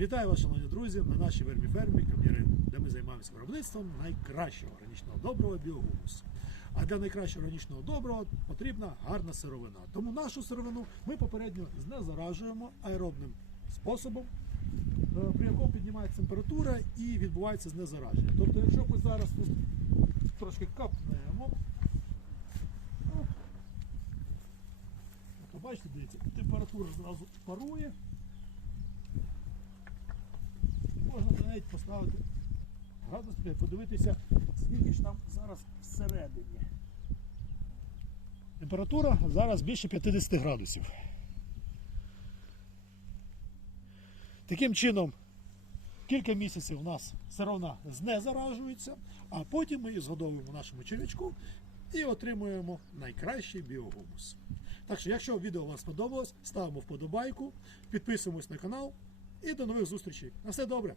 Вітаю вас, шановні друзі, на нашій верміфермі Кам'ярин, де ми займаємося виробництвом найкращого органічного доброго біогумусу. А для найкращого органічного доброго потрібна гарна сировина. Тому нашу сировину ми попередньо знезаражуємо аеробним способом, е, при якому піднімається температура і відбувається знезараження. Тобто, якщо ми зараз тут трошки капнемо, то бачите, дивіться, температура зразу парує. Навіть поставити градусник, і подивитися, скільки ж там зараз всередині. Температура зараз більше 50 градусів. Таким чином, кілька місяців у нас сировина знезаражується, а потім ми її згодовуємо нашому черв'ячку і отримуємо найкращий біогумус. Так що, якщо відео вам сподобалось, ставимо вподобайку, підписуємось на канал і до нових зустрічей. На все добре!